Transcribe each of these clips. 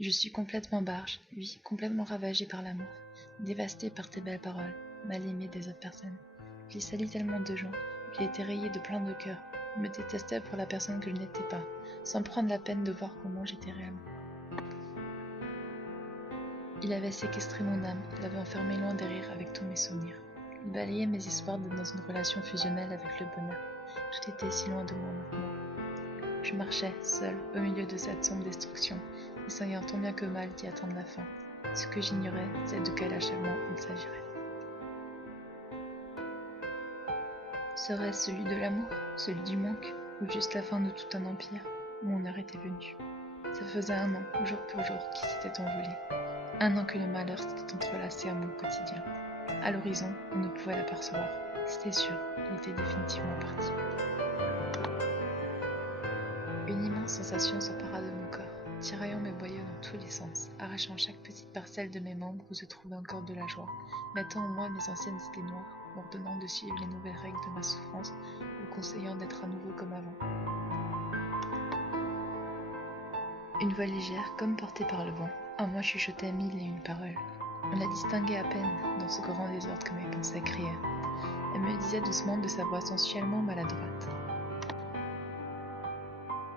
Je suis complètement barge, oui, complètement ravagée par l'amour, dévastée par tes belles paroles, mal aimée des autres personnes. J'ai sali tellement de gens, j'ai été rayée de plein de cœurs, me détestais pour la personne que je n'étais pas, sans prendre la peine de voir comment j'étais réellement. Il avait séquestré mon âme, il avait enfermé loin des rires avec tous mes souvenirs. Il balayait mes espoirs dans une relation fusionnelle avec le bonheur. Tout était si loin de moi maintenant. Je marchais, seule, au milieu de cette sombre destruction, essayant tant bien que mal d'y attendre la fin. Ce que j'ignorais, c'est de quel achèvement il s'agirait. Serait-ce celui de l'amour, celui du manque, ou juste la fin de tout un empire? Mon heure était venue. Ça faisait 1 an, jour pour jour, qui s'était envolé. 1 an que le malheur s'était entrelacé à mon quotidien. À l'horizon, on ne pouvait l'apercevoir. C'était sûr, il était définitivement parti. Une immense sensation s'empara de mon corps, tiraillant mes boyaux dans tous les sens, arrachant chaque petite parcelle de mes membres où se trouvait encore de la joie, mettant en moi mes anciennes idées noires, m'ordonnant de suivre les nouvelles règles de ma souffrance, me conseillant d'être à nouveau comme avant. Une voix légère, comme portée par le vent, en moi chuchotait 1001 paroles. On la distinguait à peine dans ce grand désordre que mes pensées criaient. Elle me disait doucement de sa voix sensuellement maladroite.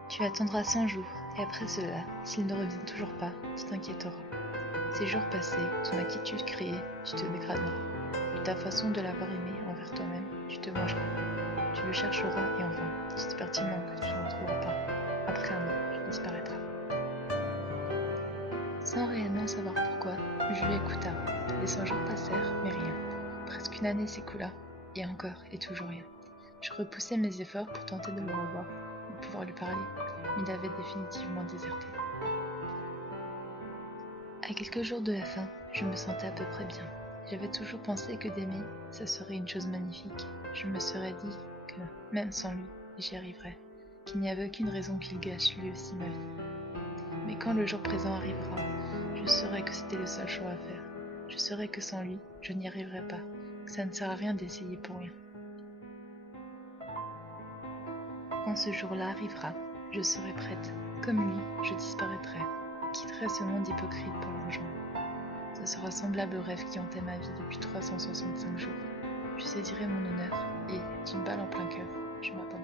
Tu attendras 100 jours, et après cela, s'il ne revient toujours pas, tu t'inquiéteras. Ces jours passés, ton inquiétude créée, tu te dégraderas. De ta façon de l'avoir aimé envers toi-même, tu te vengeras. Tu le chercheras et en vain, tu sais pertinemment que tu ne le trouveras pas. Après 1 an, tu disparaîtras. Sans réellement savoir pourquoi, je l'écouta. Les 100 jours passèrent, mais rien. Presque 1 année s'écoula, et encore, et toujours rien. Je repoussai mes efforts pour tenter de le revoir, de pouvoir lui parler, mais il avait définitivement déserté. À quelques jours de la fin, je me sentais à peu près bien. J'avais toujours pensé que d'aimer, ça serait une chose magnifique. Je me serais dit que, même sans lui, j'y arriverais, qu'il n'y avait aucune raison qu'il gâche lui aussi ma vie. Mais quand le jour présent arrivera, je saurai que c'était le seul choix à faire. Je saurai que sans lui, je n'y arriverai pas, que ça ne sert à rien d'essayer pour rien. Quand ce jour-là arrivera, je serai prête. Comme lui, je disparaîtrai, quitterai ce monde hypocrite pour le rejoindre. Ce sera semblable au rêve qui hantait ma vie depuis 365 jours. Je saisirai mon honneur et, d'une balle en plein cœur, je m'abandonnerai.